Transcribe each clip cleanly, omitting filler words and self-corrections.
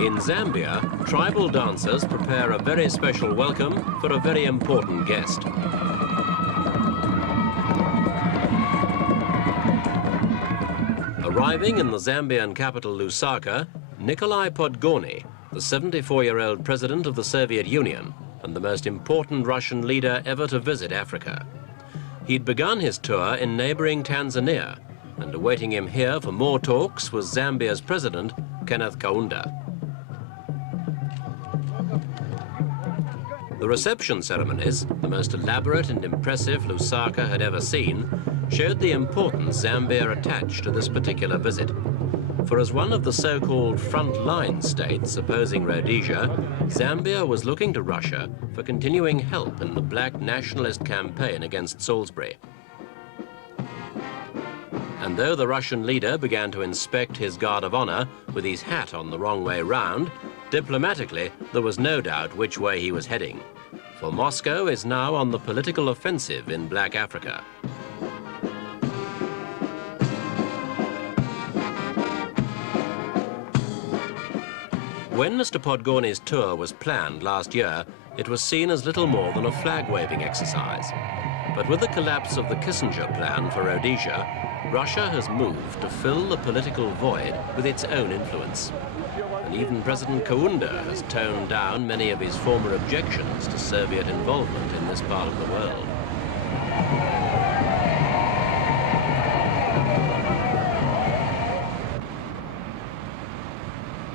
In Zambia, tribal dancers prepare a very special welcome for a very important guest. Arriving in the Zambian capital Lusaka, Nikolai Podgorny, the 74-year-old president of the Soviet Union and the most important Russian leader ever to visit Africa. He'd begun his tour in neighboring Tanzania, and awaiting him here for more talks was Zambia's president, Kenneth Kaunda. The reception ceremonies, the most elaborate and impressive Lusaka had ever seen, showed the importance Zambia attached to this particular visit. For as one of the so-called front-line states opposing Rhodesia, Zambia was looking to Russia for continuing help in the black nationalist campaign against Salisbury. And though the Russian leader began to inspect his guard of honor with his hat on the wrong way round, diplomatically there was no doubt which way he was heading. For Moscow is now on the political offensive in Black Africa. When Mr. Podgorny's tour was planned last year, it was seen as little more than a flag-waving exercise. But with the collapse of the Kissinger plan for Rhodesia, Russia has moved to fill the political void with its own influence. And even President Kaunda has toned down many of his former objections to Soviet involvement in this part of the world.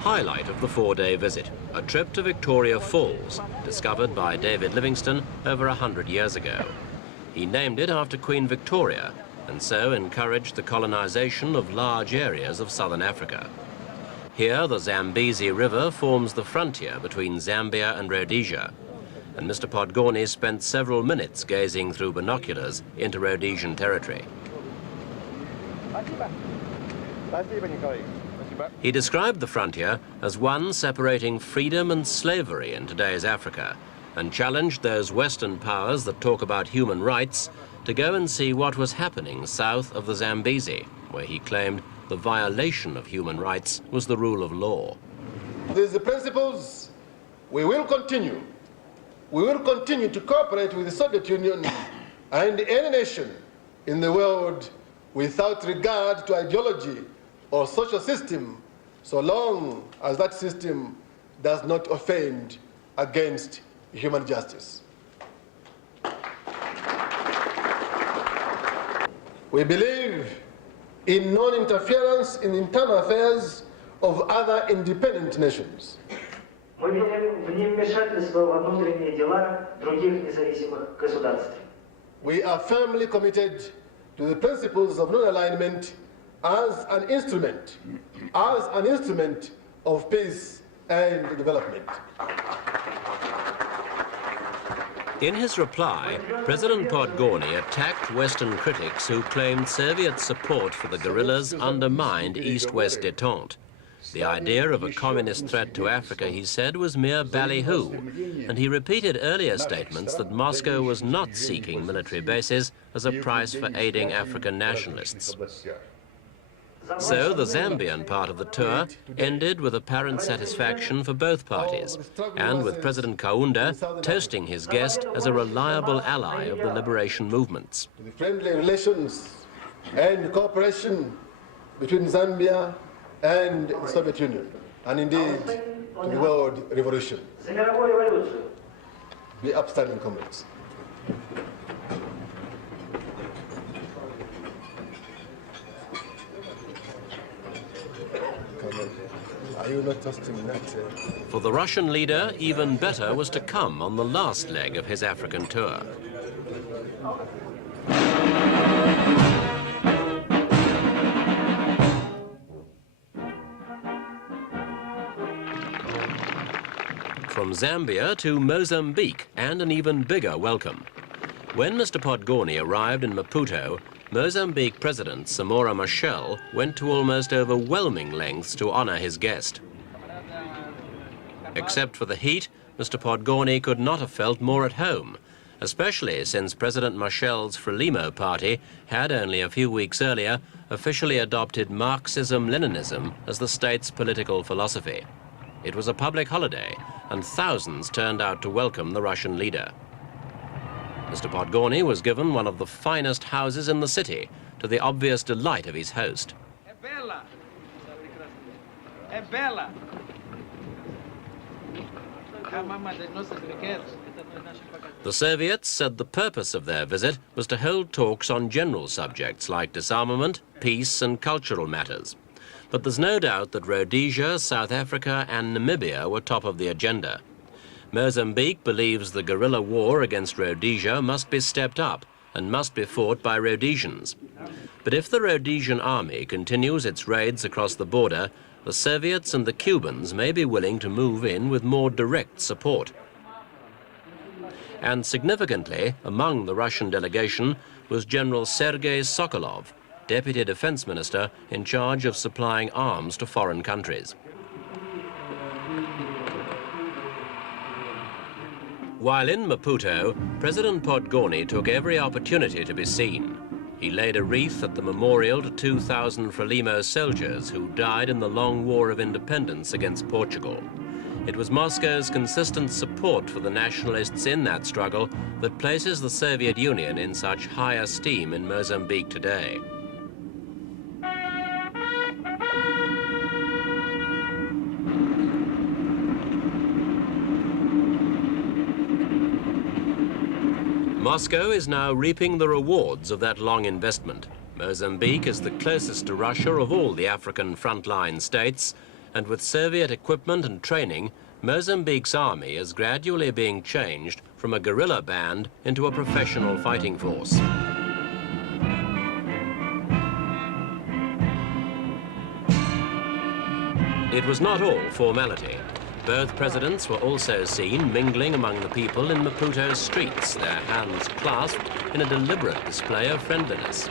Highlight of the four-day visit, a trip to Victoria Falls, discovered by David Livingstone over 100 years ago. He named it after Queen Victoria, and so encouraged the colonization of large areas of southern Africa. Here, the Zambezi River forms the frontier between Zambia and Rhodesia, and Mr. Podgorny spent several minutes gazing through binoculars into Rhodesian territory. He described the frontier as one separating freedom and slavery in today's Africa, and challenged those Western powers that talk about human rights to go and see what was happening south of the Zambezi, where he claimed the violation of human rights was the rule of law. These are the principles we will continue. We will continue to cooperate with the Soviet Union and any nation in the world without regard to ideology or social system, so long as that system does not offend against human justice. We believe in non-interference in internal affairs of other independent nations. Мы верим в невмешательство во внутренние дела других независимых государств. We are firmly committed to the principles of non-alignment as an instrument of peace and development. In his reply, President Podgorny attacked Western critics who claimed Soviet support for the guerrillas undermined East-West détente. The idea of a communist threat to Africa, he said, was mere ballyhoo, and he repeated earlier statements that Moscow was not seeking military bases as a price for aiding African nationalists. So the Zambian part of the tour ended with apparent satisfaction for both parties, and with President Kaunda toasting his guest as a reliable ally of the liberation movements. The friendly relations and cooperation between Zambia and the Soviet Union, and indeed to the world revolution. Be upstanding comrades. Are you not trusting that? For the Russian leader, even better was to come on the last leg of his African tour. From Zambia to Mozambique, and an even bigger welcome. When Mr. Podgorny arrived in Maputo, Mozambique President Samora Machel went to almost overwhelming lengths to honor his guest. Except for the heat, Mr. Podgorny could not have felt more at home, especially since President Machel's Frelimo party had only a few weeks earlier officially adopted Marxism-Leninism as the state's political philosophy. It was a public holiday, and thousands turned out to welcome the Russian leader. Mr. Podgorny was given one of the finest houses in the city, to the obvious delight of his host. The Soviets said the purpose of their visit was to hold talks on general subjects like disarmament, peace and cultural matters. But there's no doubt that Rhodesia, South Africa and Namibia were top of the agenda. Mozambique believes the guerrilla war against Rhodesia must be stepped up and must be fought by Rhodesians. But if the Rhodesian army continues its raids across the border, the Soviets and the Cubans may be willing to move in with more direct support. And significantly, among the Russian delegation was General Sergei Sokolov, Deputy Defense Minister in charge of supplying arms to foreign countries. While in Maputo, President Podgorny took every opportunity to be seen. He laid a wreath at the memorial to 2,000 Frelimo soldiers who died in the long war of independence against Portugal. It was Moscow's consistent support for the nationalists in that struggle that places the Soviet Union in such high esteem in Mozambique today. Moscow is now reaping the rewards of that long investment. Mozambique is the closest to Russia of all the African frontline states, and with Soviet equipment and training, Mozambique's army is gradually being changed from a guerrilla band into a professional fighting force. It was not all formality. Both presidents were also seen mingling among the people in Maputo's streets, their hands clasped in a deliberate display of friendliness.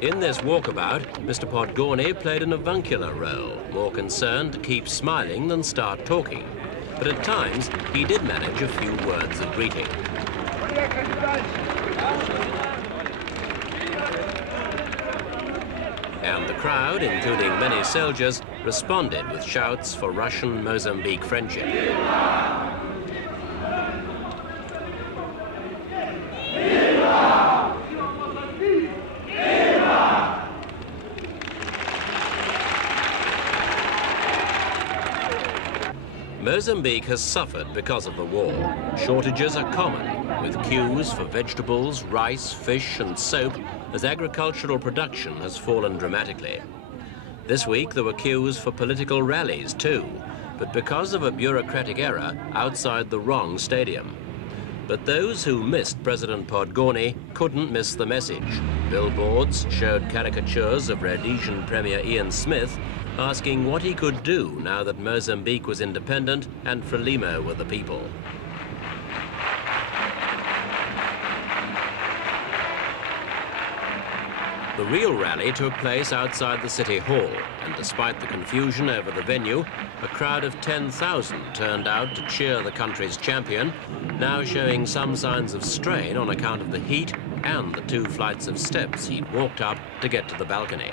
In this walkabout, Mr. Podgorny played an avuncular role, more concerned to keep smiling than start talking. But at times, he did manage a few words of greeting. And the crowd, including many soldiers, responded with shouts for Russian-Mozambique friendship. Mozambique has suffered because of the war. Shortages are common, with queues for vegetables, rice, fish and soap, as agricultural production has fallen dramatically. This week there were queues for political rallies too, but because of a bureaucratic error outside the wrong stadium. But those who missed President Podgorny couldn't miss the message. Billboards showed caricatures of Rhodesian Premier Ian Smith asking what he could do now that Mozambique was independent and Frelimo were the people. The real rally took place outside the City Hall, and despite the confusion over the venue, a crowd of 10,000 turned out to cheer the country's champion, now showing some signs of strain on account of the heat and the 2 flights of steps he'd walked up to get to the balcony.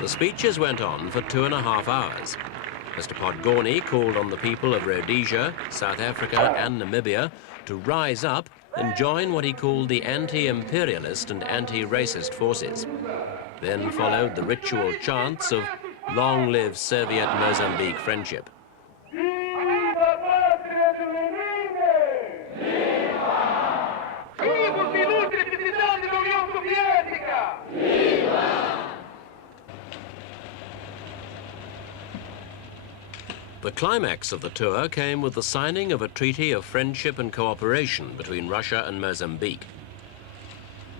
The speeches went on for 2.5 hours. Mr. Podgorny called on the people of Rhodesia, South Africa and Namibia to rise up and join what he called the anti-imperialist and anti-racist forces. Then followed the ritual chants of "Long live Soviet-Mozambique friendship." The climax of the tour came with the signing of a treaty of friendship and cooperation between Russia and Mozambique.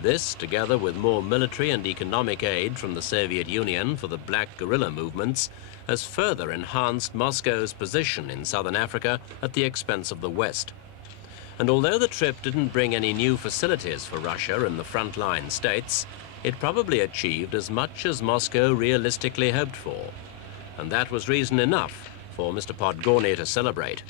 This, together with more military and economic aid from the Soviet Union for the black guerrilla movements, has further enhanced Moscow's position in southern Africa at the expense of the West. And although the trip didn't bring any new facilities for Russia in the frontline states, it probably achieved as much as Moscow realistically hoped for. And that was reason enough for Mr. Podgorny to celebrate.